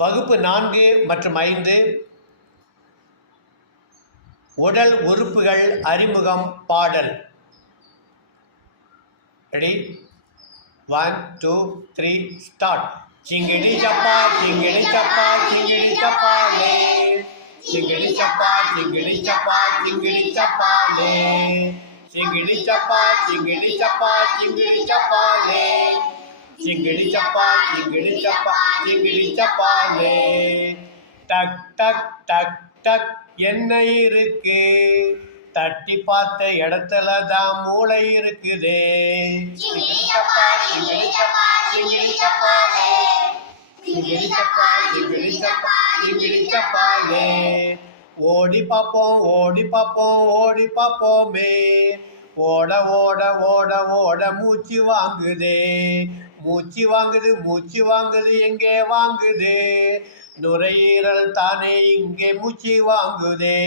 வகுப்பு 4 மற்றும் 5 உடல் உறுப்புகள் அறிமுகம் பாடல். ரெடி? 1 2 3 ஸ்டார்ட். சிங்கிடி சப்பா சிங்கிடி சப்பா சிங்கிடி சப்பாலே, சிங்கிடி சப்பா சிங்கிடி சப்பா சிங்கிடி சப்பாலே, சிங்கிடி சப்பா சிங்கிடி சப்பா சிங்கிடி சப்பாலே, சிங்கிடி சப்பா சிங்கிடி சப்பா சிங்கிடி சப்பாலே. டக் டக் டக் டக் என்ன இருக்கு? தட்டி பார்த்த இடத்துல தான் மூளை இருக்குதே. சிங்கிடி சப்பா சிங்கிடி சப்பா சிங்கிடி சப்பாலே, சிங்கிடி சப்பா சிங்கிடி சப்பா சிங்கிடி சப்பாலே. ஓடி பார்ப்போம் ஓடி பார்ப்போம் ஓடி பார்ப்போமே, ஓட ஓட ஓட ஓட மூச்சு வாங்குதே. மூச்சு வாங்குது எங்கே வாங்குது? நுரையீரல் தானே இங்கே மூச்சு வாங்குதே.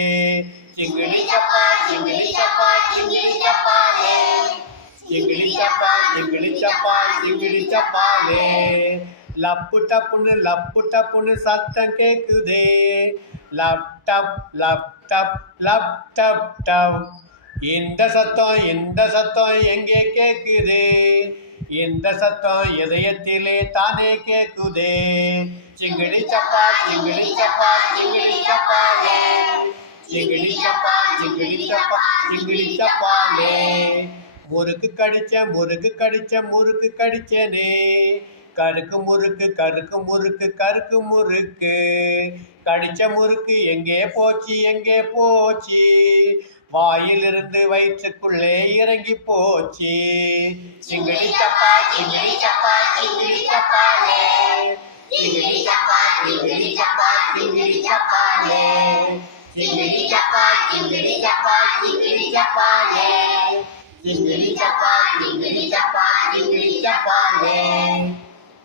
சிங்கிடி சப்பா சிங்கிடி சப்பா சிங்கிடி சப்பாலே, சிங்கிடி சப்பா சிங்கிடி சப்பா சிங்கிடி சப்பாலே. லப்பு டப்புன்னு சத்தம் கேக்குதே. Lub dub lub dub dub. இந்த சத்தம் எங்கே கேக்குது? இந்த சத்தம் இதயத்திலே தானே கேக்குதே. சிங்கிடி சப்பா சிங்கிடி சப்பா சிங்கிடி சப்பாலே, சிங்கிடி சப்பா சிங்கிடி சப்பா சிங்கிடி சப்பாலே. முறுக்கு கடிச்ச முறுக்கு கடிச்சனே, கருக்கு முறுக்கு கடிச்ச முறுக்கு எங்கே போச்சு? வாயிலிருந்து வயிற்றுக்குள்ளே இறங்கி போச்சு. சிங்கிடி சப்பா சிங்கிடி சப்பா சிங்கிடி சப்பாலே, சிங்கிடி சப்பா சிங்கிடி சப்பா சிங்கிடி சப்பாலே, சிங்கிடி சப்பா சிங்கிடி சப்பா சிங்கிடி சப்பாலே, சிங்கிடி சப்பா சிங்கிடி சப்பா சிங்கிடி சப்பாலே.